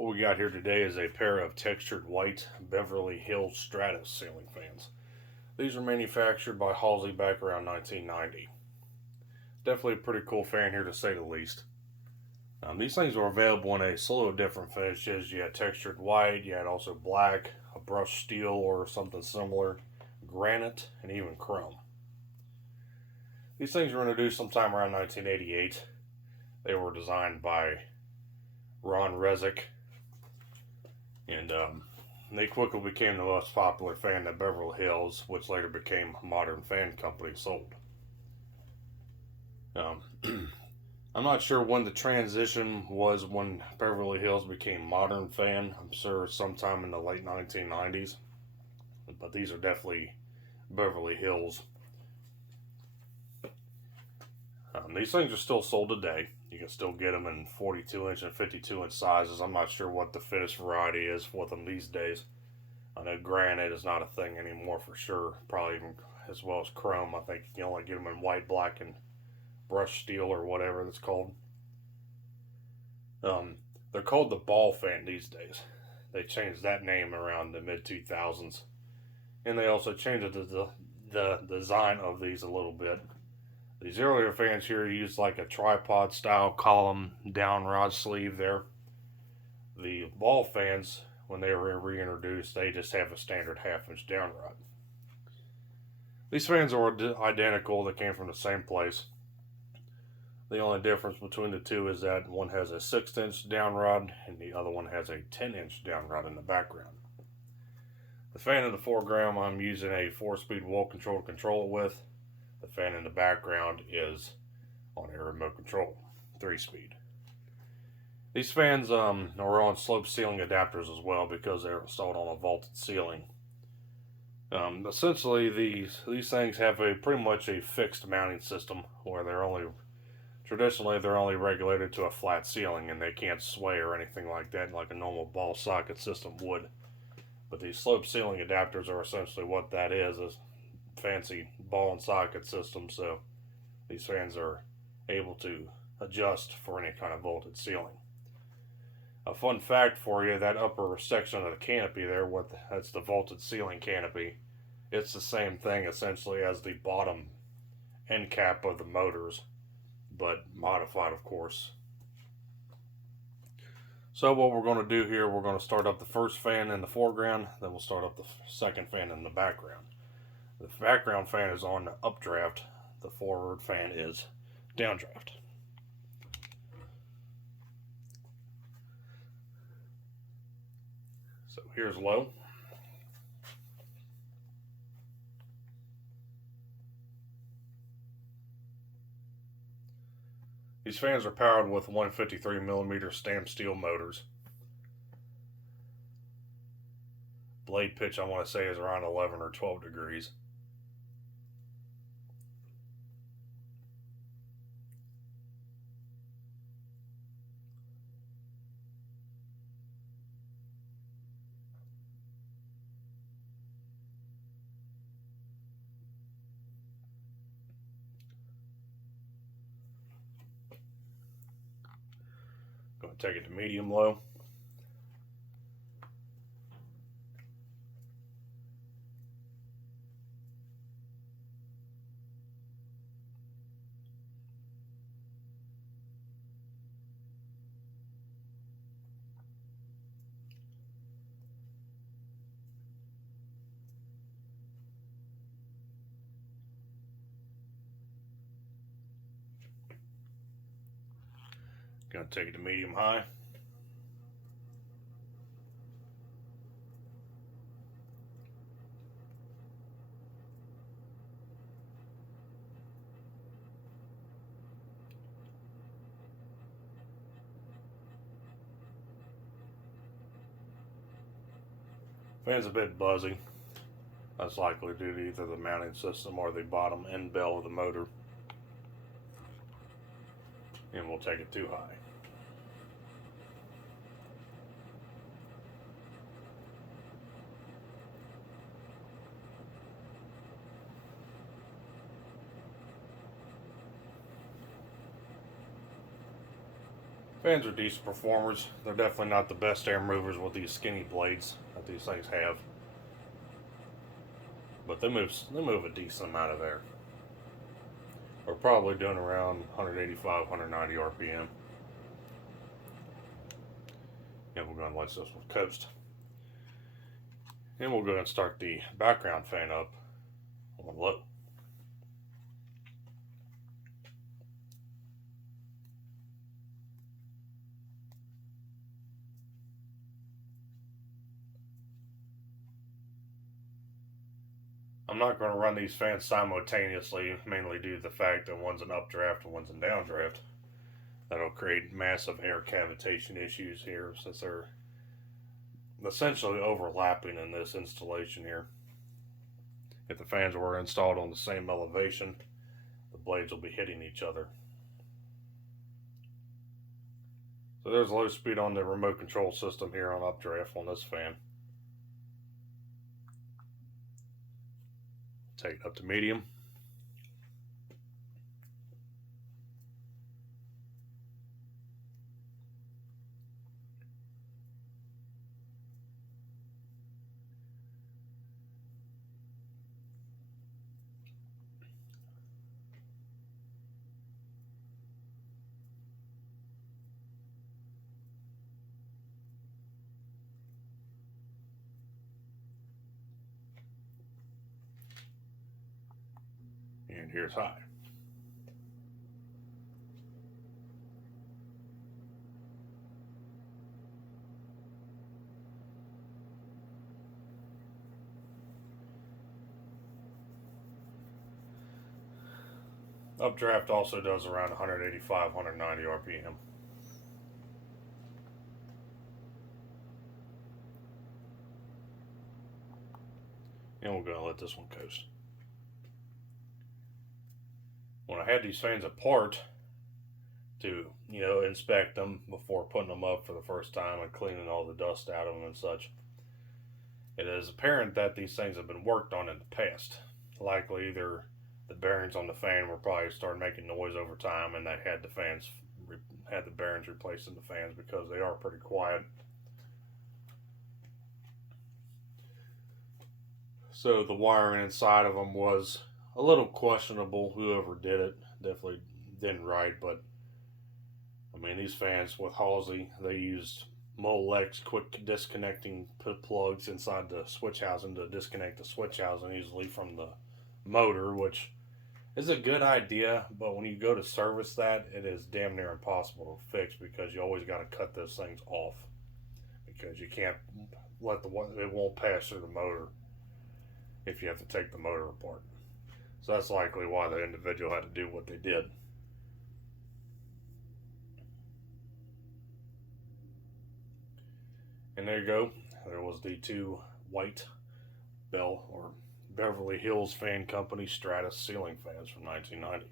What we got here today is a pair of textured white Beverly Hills Stratos ceiling fans. These are manufactured by Halsey back around 1990. Definitely a pretty cool fan here to say the least. These things were available in a slew of different finishes. You had textured white, you had also black, a brushed steel or something similar, granite, and even chrome. These things were introduced sometime around 1988. They were designed by Ron Rezick, and they quickly became the most popular fan that Beverly Hills, which later became Modern Fan Company, sold. Um, I'm not sure when the transition was when Beverly Hills became Modern Fan. I'm sure sometime in the late 1990s, but these are definitely Beverly Hills. These things are still sold today. You can still get them in 42-inch and 52-inch sizes. I'm not sure what the finished variety is for them these days. I know granite is not a thing anymore for sure. Probably even as well as chrome. I think you can only get them in white, black, and brushed steel or whatever it's called. They're called the ball fan these days. They changed that name around the mid 2000s, and they also changed the design of these a little bit. These earlier fans here used like a tripod style column down rod sleeve there. The ball fans, when they were reintroduced, they just have a standard half-inch down rod. These fans are identical. They came from the same place. The only difference between the two is that one has a 6-inch down rod and the other one has a 10-inch down rod in the background. The fan in the foreground, I'm using a 4-speed wheel control to control it with. The fan in the background is on a remote control, 3-speed. These fans are on slope ceiling adapters as well because they're installed on a vaulted ceiling. Essentially, these things have pretty much a fixed mounting system where traditionally they're only regulated to a flat ceiling and they can't sway or anything like that like a normal ball socket system would. But these slope ceiling adapters are essentially what that is fancy ball and socket system, so these fans are able to adjust for any kind of vaulted ceiling. A fun fact for you, that upper section of the canopy there, that's the vaulted ceiling canopy, it's the same thing essentially as the bottom end cap of the motors, but modified of course. So what we're going to do here, we're going to start up the first fan in the foreground, then we'll start up the second fan in the background. The background fan is on updraft. The forward fan is downdraft. So here's low. These fans are powered with 153mm stamped steel motors. Blade pitch, I want to say, is around 11 or 12 degrees. Going to take it to medium low. Going to take it to medium high. Fan's a bit buzzy. That's likely due to either the mounting system or the bottom end bell of the motor. And we'll take it too high. Fans are decent performers. They're definitely not the best air movers with these skinny blades that these things have. But they move a decent amount of air. We're probably doing around 185, 190 RPM. And we're going to let this one coast. And we'll go ahead and start the background fan up on low. I'm not going to run these fans simultaneously, mainly due to the fact that one's an updraft and one's in downdraft. That'll create massive air cavitation issues here since they're essentially overlapping in this installation here. If the fans were installed on the same elevation, the blades will be hitting each other. So there's low speed on the remote control system here on updraft on this fan. Take it up to medium. And here's high. Updraft also does around 185, 190 RPM. And we're going to let this one coast. When I had these fans apart to, inspect them before putting them up for the first time and cleaning all the dust out of them and such, it is apparent that these things have been worked on in the past. Likely either the bearings on the fan were probably started making noise over time and they had the bearings replaced in the fans because they are pretty quiet. So the wiring inside of them was a little questionable. Whoever did it definitely didn't right, but I mean, these fans with Halsey, they used Molex quick disconnecting plugs inside the switch housing to disconnect the switch housing easily from the motor, which is a good idea, but when you go to service that, it is damn near impossible to fix because you always got to cut those things off because you can't it won't pass through the motor if you have to take the motor apart. So that's likely why the individual had to do what they did. And there you go. There was the two white Beverly Hills Fan Company Stratos ceiling fans from 1990.